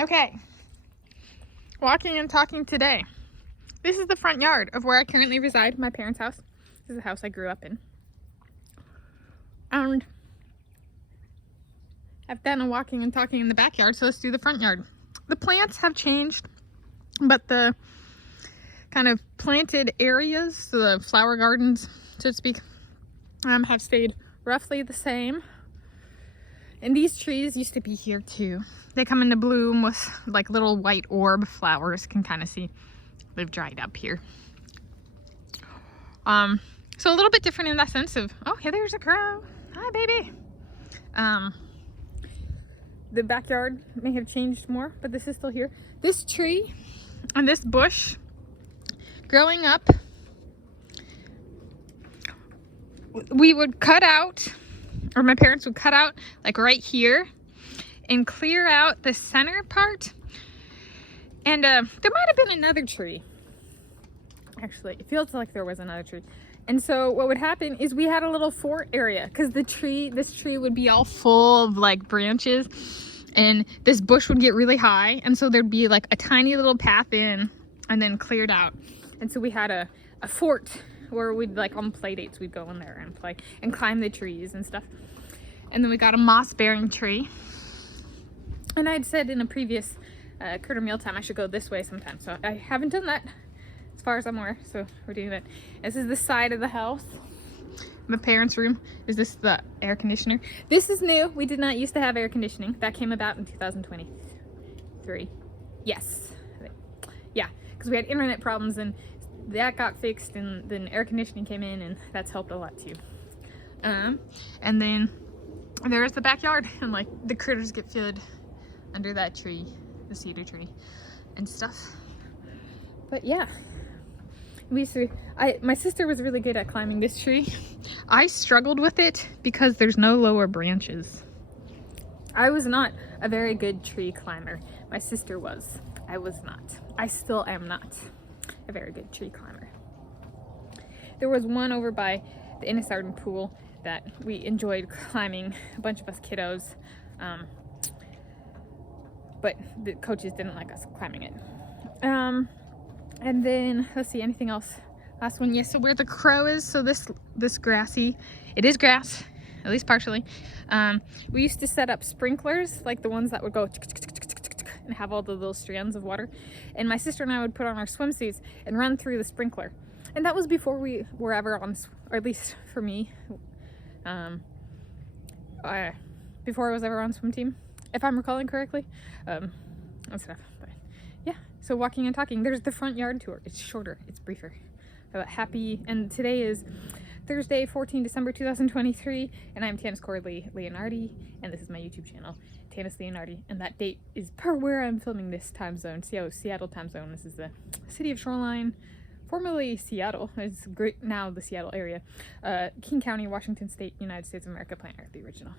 Okay, walking and talking today. This is the front yard of where I currently reside, my parents' house. This is the house I grew up in. And I've done a walking and talking in the backyard, so let's do the front yard. The plants have changed, but the kind of planted areas, so the flower gardens, so to speak, have stayed roughly the same. And these trees used to be here too. They come into bloom with like little white orb flowers. Can kind of see they've dried up here. So a little bit different in that sense of, oh, hey, there's a crow. Hi, baby. The backyard may have changed more, but this is still here. This tree and this bush, growing up, we would cut out, or my parents would cut out like right here and clear out the center part. And there might have been another tree. Actually, it feels like there was another tree. And so what would happen is we had a little fort area, because this tree would be all full of like branches, and this bush would get really high, and so there'd be like a tiny little path in and then cleared out. And so we had a fort where we'd, like, on play dates, we'd go in there and play and climb the trees and stuff. And then we got a moss bearing tree. And I'd said in a previous critter mealtime I should go this way sometime, so I haven't done that as far as I'm aware, so we're doing that. This is the side of the house. My parents' room. Is this the air conditioner? This is new. We did not used to have air conditioning. That came about in 2023. Yes. Yeah, because we had internet problems and that got fixed, and then air conditioning came in, and that's helped a lot too. And then there's the backyard, and like the critters get fed under that tree, the cedar tree and stuff. But yeah, we used to, my sister was really good at climbing this tree. I struggled with it because there's no lower branches. I was not a very good tree climber. My sister was. I was not. I still am not a very good tree climber. There was one over by the Innis Arden pool that we enjoyed climbing, a bunch of us kiddos, but the coaches didn't like us climbing it. And then, let's see, anything else? Last one, yes, so where the crow is, so this grassy, it is grass, at least partially. We used to set up sprinklers, like the ones that would go and have all the little strands of water. And my sister and I would put on our swimsuits and run through the sprinkler. And that was before we were ever on, or at least for me, before I was ever on swim team, if I'm recalling correctly, and stuff. But yeah, so walking and talking. There's the front yard tour. It's shorter, it's briefer. Happy, and today is Thursday, 14 December 2023, and I'm Tanis Coralee Leonhardi, and this is my YouTube channel, Tanis Leonhardi, and that date is per where I'm filming this time zone, Seattle time zone. This is the city of Shoreline, formerly Seattle. It's great now, the Seattle area. King County, Washington State, United States of America, planet Earth, the original.